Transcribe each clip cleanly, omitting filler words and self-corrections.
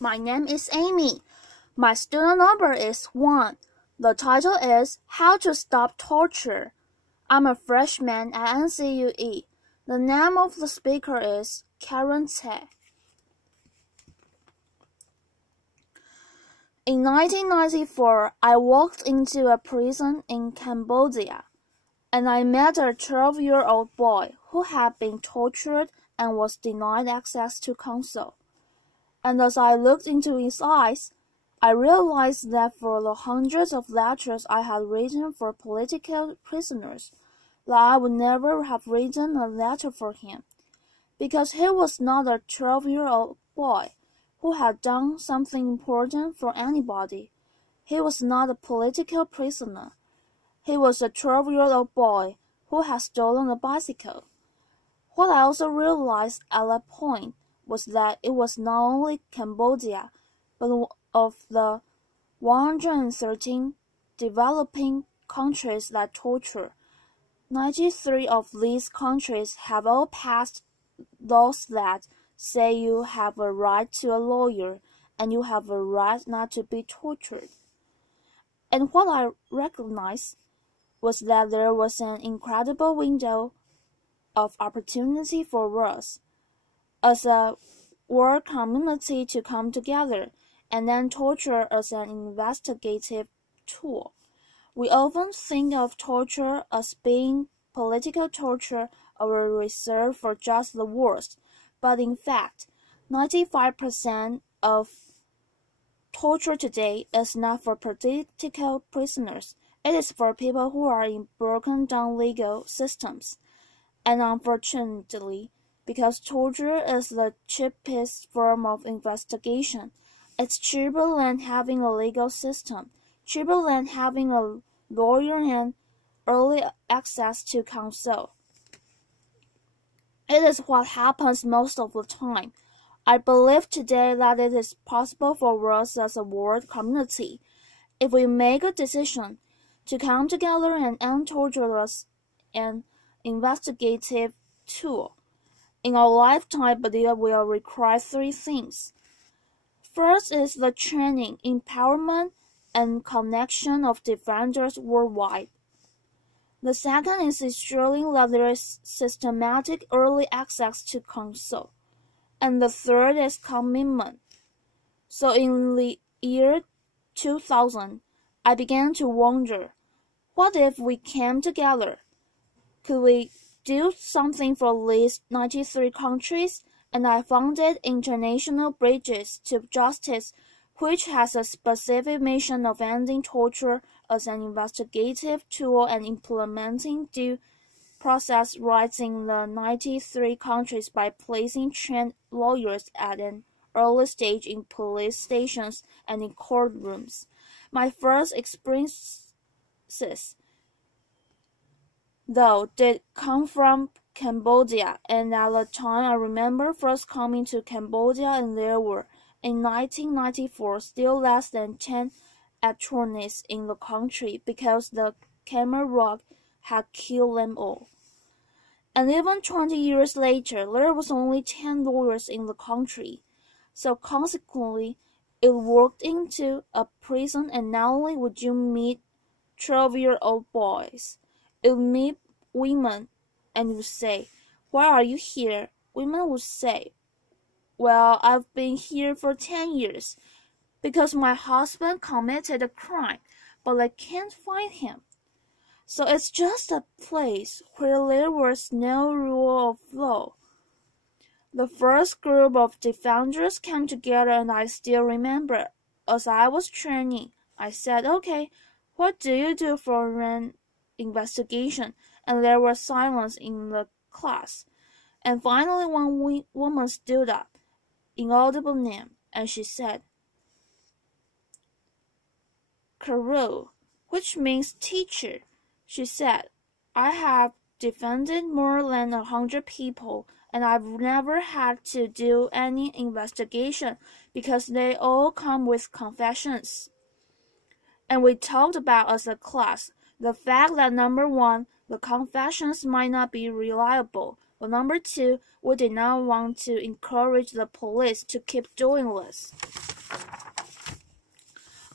My name is Amy. My student number is 1. The title is How to Stop Torture. I'm a freshman at NCUE. The name of the speaker is Karen Tse. In 1994, I walked into a prison in Cambodia, and I met a 12-year-old boy who had been tortured and was denied access to counsel. And as I looked into his eyes, I realized that for the hundreds of letters I had written for political prisoners, that I would never have written a letter for him, because he was not a 12-year-old boy who had done something important for anybody. He was not a political prisoner. He was a 12-year-old boy who had stolen a bicycle. What I also realized at that point was that it was not only Cambodia, but of the 113 developing countries that torture. 93 of these countries have all passed laws that say you have a right to a lawyer and you have a right not to be tortured. And what I recognized was that there was an incredible window of opportunity for us as a world community to come together and then torture as an investigative tool. We often think of torture as being political torture or reserved for just the worst, but in fact, 95% of torture today is not for political prisoners. It is for people who are in broken down legal systems. And unfortunately, because torture is the cheapest form of investigation, it's cheaper than having a legal system, cheaper than having a lawyer and early access to counsel. It is what happens most of the time. I believe today that it is possible for us as a world community, if we make a decision, to come together and end torture as an investigative tool. In our lifetime, but it will require 3 things. First is the training, empowerment, and connection of defenders worldwide. The second is ensuring that there is systematic early access to counsel. And the third is commitment. So in the year 2000, I began to wonder, what if we came together? Could we do something for these 93 countries? And I founded International Bridges to Justice, which has a specific mission of ending torture as an investigative tool and implementing due process rights in the 93 countries by placing trained lawyers at an early stage in police stations and in courtrooms. My first experiences, though, did come from Cambodia, and at the time I remember first coming to Cambodia, and there were, in 1994, still less than 10 attorneys in the country because the Khmer Rouge had killed them all. And even 20 years later, there was only 10 lawyers in the country. So consequently, it worked into a prison, and not only would you meet 12-year-old boys, you would meet women, and you would say, "Why are you here?" Women would say, "Well, I've been here for 10 years because my husband committed a crime, but I can't find him." So it's just a place where there was no rule of law. The first group of defenders came together, and I still remember, as I was training, I said, "Okay, what do you do for an investigation?" And there was silence in the class. And finally one woman stood up, inaudible name, and she said, "Karo," which means teacher. She said, "I have defended more than 100 people, and I've never had to do any investigation because they all come with confessions." And we talked about as a class the fact that number 1, the confessions might not be reliable, But number two, we did not want to encourage the police to keep doing this,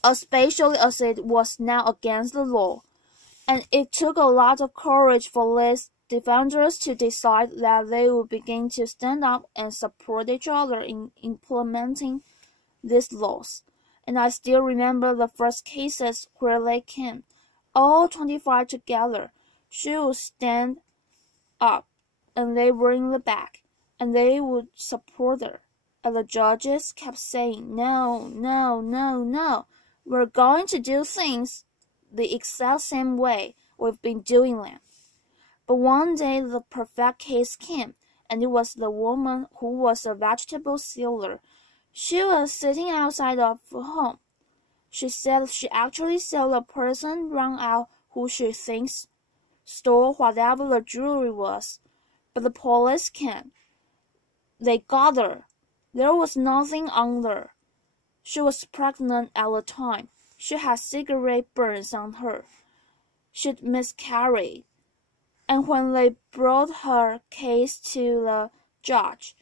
especially as it was now against the law. And it took a lot of courage for these defenders to decide that they would begin to stand up and support each other in implementing these laws. And I still remember the first cases where they came, all 25 together. She would stand up, and they were in the back, and they would support her. And the judges kept saying, "No, no, no, no, we're going to do things the exact same way we've been doing them." But one day the perfect case came, and it was the woman who was a vegetable seller. She was sitting outside of her home. She said she actually saw a person run out who she thinks stole whatever the jewelry was. But the police came. They got her. There was nothing on her. She was pregnant at the time. She had cigarette burns on her. She'd miscarried. And when they brought her case to the judge,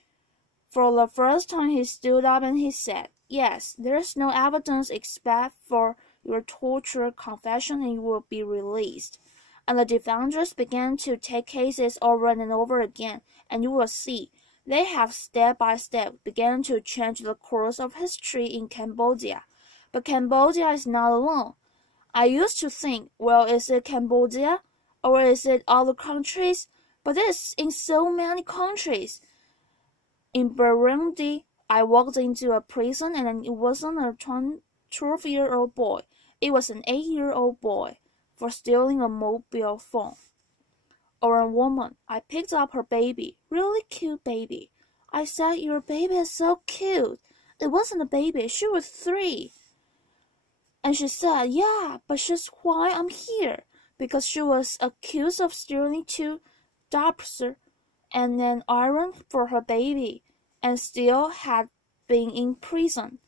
for the first time he stood up and he said, "Yes, there's no evidence except for your torture confession, and you will be released." And the defenders began to take cases over and over again, and you will see, they have step by step begun to change the course of history in Cambodia. But Cambodia is not alone. I used to think, well, is it Cambodia? Or is it other countries? But it's in so many countries. In Burundi, I walked into a prison, and it wasn't a 12-year-old boy. It was an 8-year-old boy for stealing a mobile phone. Or a woman, I picked up her baby, really cute baby. I said, "Your baby is so cute." It wasn't a baby, she was 3. And she said, "Yeah, but that's why I'm here, because she was accused of stealing 2 diapers and an iron for her baby, and still had been in prison."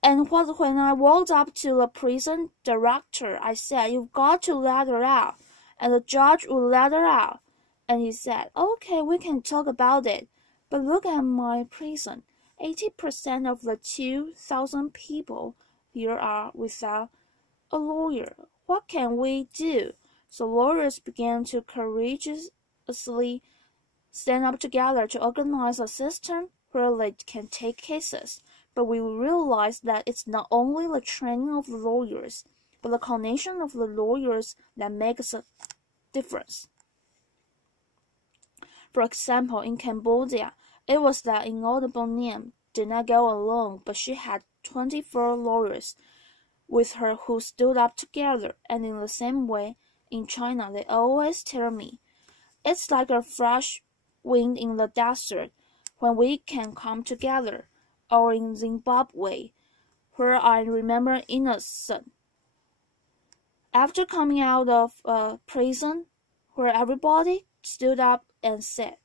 And when I walked up to the prison director, I said, "You've got to let her out." And the judge would let her out. And he said, "Okay, we can talk about it. But look at my prison. 80% of the 2,000 people here are without a lawyer. What can we do?" So lawyers began to courageously stand up together to organize a system where they can take cases. But we realized that it's not only the training of the lawyers, but the coordination of the lawyers that makes a difference. For example, in Cambodia, it was that Inaudible Niem did not go alone, but she had 24 lawyers with her who stood up together. And in the same way, in China, they always tell me, "It's like a fresh wind in the desert when we can come together." Or in Zimbabwe, where I remember Innocent, after coming out of prison, where everybody stood up and said,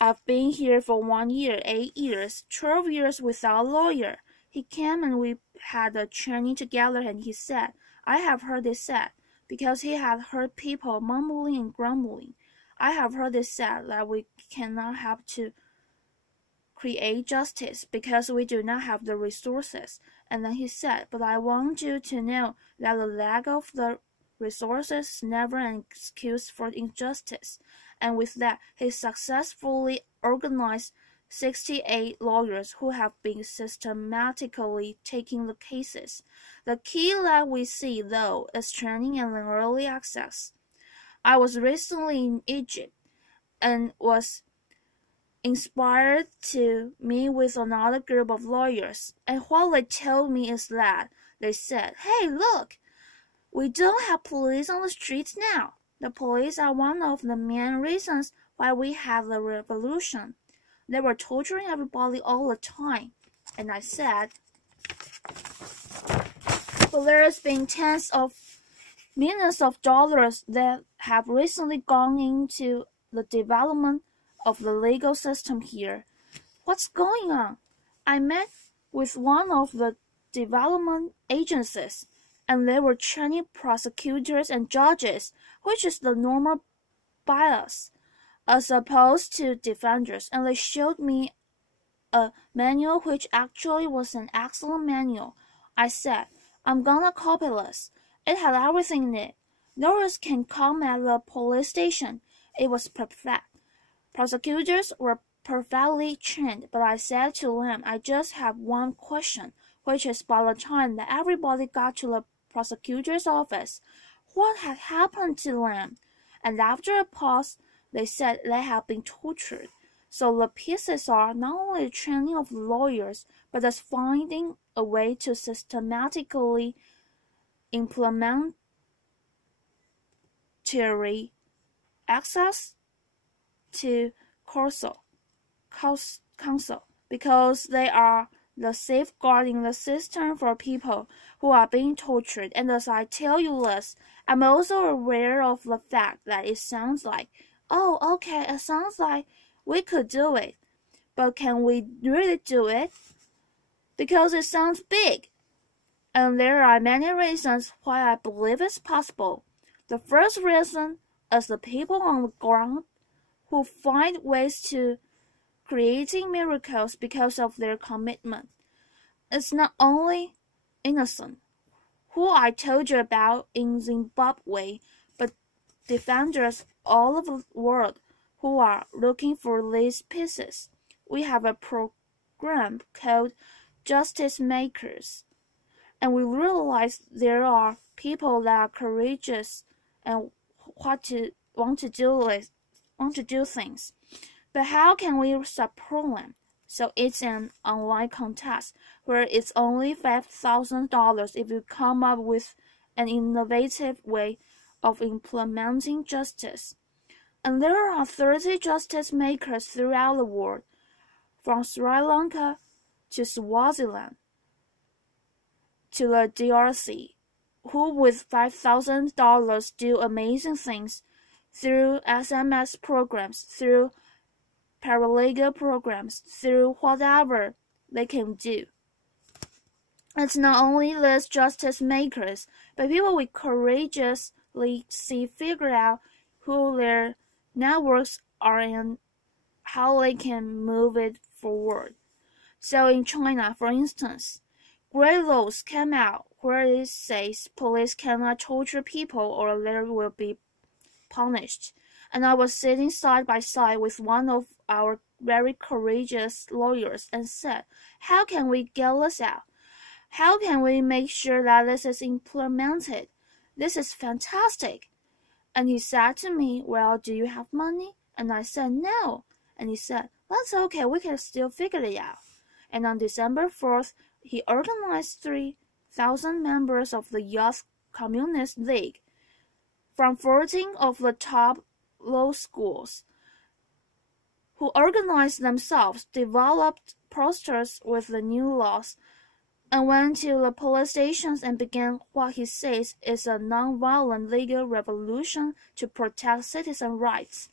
"I've been here for 1 year, 8 years, 12 years without a lawyer." He came and we had a training together, and he said, "I have heard it said," because he had heard people mumbling and grumbling. "I have heard it said that we cannot have to create justice because we do not have the resources." And then he said, "But I want you to know that the lack of the resources is never an excuse for injustice." And with that, he successfully organized 68 lawyers who have been systematically taking the cases. The key that we see, though, is training and early access. I was recently in Egypt and was inspired to meet with another group of lawyers, and what they told me is that they said, "Hey, look, we don't have police on the streets now. The police are one of the main reasons why we had the revolution. They were torturing everybody all the time." And I said, "But there has been tens of millions of dollars that have recently gone into the development of the legal system here. What's going on?" I met with one of the development agencies, and they were training prosecutors and judges, which is the normal bias. as opposed to defenders, and they showed me a manual which actually was an excellent manual. I said, I'm gonna copy this. It had everything in it. Lawyers can come at the police station. It was perfect. Prosecutors were perfectly trained, but I said to them, I just have one question, which is by the time that everybody got to the prosecutor's office, what had happened to them? And after a pause, they said they had been tortured. So the pieces are not only the training of lawyers, but as finding a way to systematically implement access to counsel, because they are the safeguarding the system for people who are being tortured. And as I tell you this, I'm also aware of the fact that it sounds like, oh, okay, it sounds like we could do it, but can we really do it? Because it sounds big. And there are many reasons why I believe it's possible. The first reason is the people on the ground who find ways to creating miracles because of their commitment. It's not only innocent, who I told you about in Zimbabwe, but defenders all over the world who are looking for these pieces. We have a program called Justice Makers, and we realize there are people that are courageous and want to do things. But how can we support them? So it's an online contest where it's only $5,000 if you come up with an innovative way of implementing justice. And there are 30 justice makers throughout the world, from Sri Lanka to Swaziland to the DRC, who with $5,000 do amazing things through SMS programs, through paralegal programs, through whatever they can do. It's not only these justice makers, but people will courageously figure out who their networks are and how they can move it forward. So in China, for instance, great laws came out where it says police cannot torture people or they will be punished. And I was sitting side by side with one of our very courageous lawyers and said, how can we get this out? How can we make sure that this is implemented? This is fantastic. And he said to me, well, do you have money? And I said, no. And he said, that's okay, we can still figure it out. And on December 4th, he organized 3,000 members of the Youth Communist League from 14 of the top law schools, who organized themselves, developed posters with the new laws, and went to the police stations and began what he says is a non-violent legal revolution to protect citizen rights.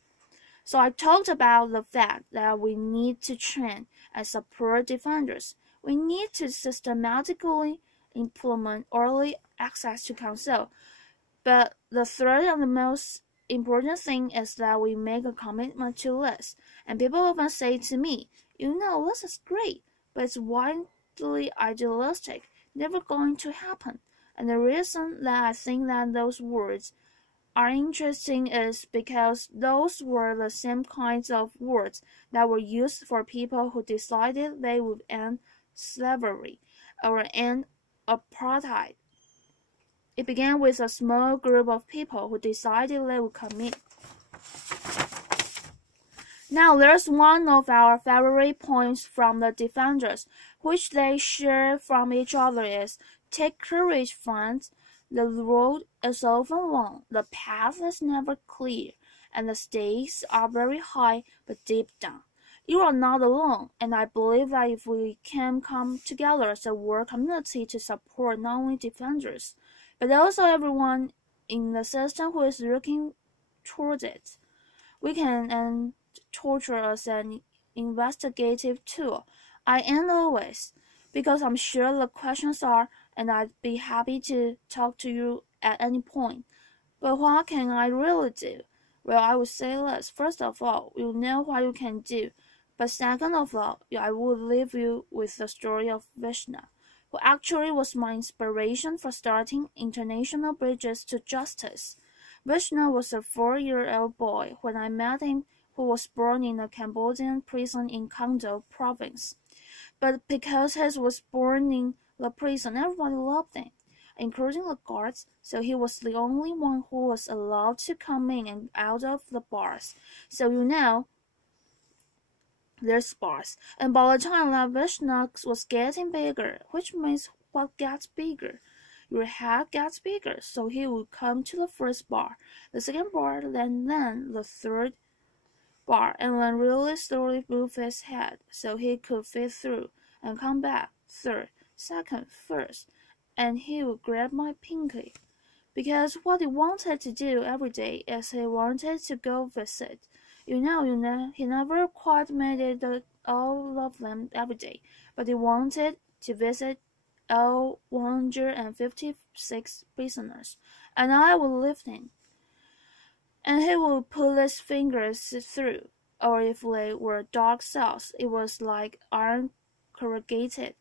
So I talked about the fact that we need to train and support defenders. We need to systematically implement early access to counsel. But the third and the most important thing is that we make a commitment to this. And people often say to me, you know, this is great, but it's wildly idealistic, never going to happen. And the reason that I think that those words are interesting is because those were the same kinds of words that were used for people who decided they would end slavery or end apartheid. It began with a small group of people who decided they would commit. Now there's one of our favorite points from the defenders, which they share from each other is, take courage, friends. The road is often long, the path is never clear, and the stakes are very high but deep down. You are not alone, and I believe that if we can come together as a world community to support not only defenders, but also everyone in the system who is looking towards it, we can end torture as an investigative tool. I am always, because I'm sure the questions are, and I'd be happy to talk to you at any point. But what can I really do? Well, I would say this. First of all, you know what you can do. But second of all, I would leave you with the story of Vishnu, who actually was my inspiration for starting International Bridges to Justice. Vishnu was a 4-year-old boy when I met him who was born in a Cambodian prison in Kangdo province. But because he was born in the prison, everybody loved him, including the guards, so he was the only one who was allowed to come in and out of the bars. So there's bars. And by the time that Vishnu was getting bigger, which means what gets bigger? Your head gets bigger, so he would come to the first bar, the second bar, then the third bar, and then really slowly move his head so he could fit through and come back, third, second, first, and he would grab my pinky. Because what he wanted to do every day is he wanted to go visit. You know, he never quite made it all of them every day, but he wanted to visit all 156 prisoners, and I would lift him. And he would pull his fingers through, or if they were dark cells, it was like iron corrugated,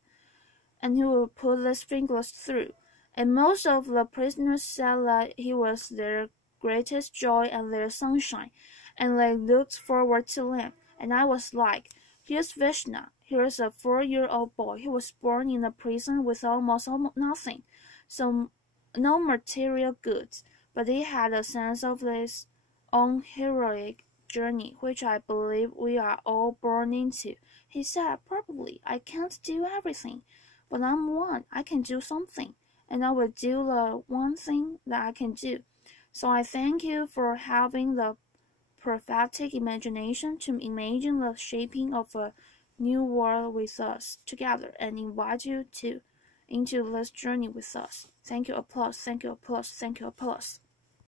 and he would pull his fingers through. And most of the prisoners said that he was their greatest joy and their sunshine, and they looked forward to him. And I was like, here's Vishnu. Here's a 4-year-old boy. He was born in a prison with almost nothing, so no material goods, but he had a sense of his own heroic journey, which I believe we are all born into. He said, probably, I can't do everything, but I'm one. I can do something, and I will do the one thing that I can do. So I thank you for having the prophetic imagination to imagine the shaping of a new world with us together, and invite you into this journey with us. Thank you, applause. Thank you, applause. Thank you, applause.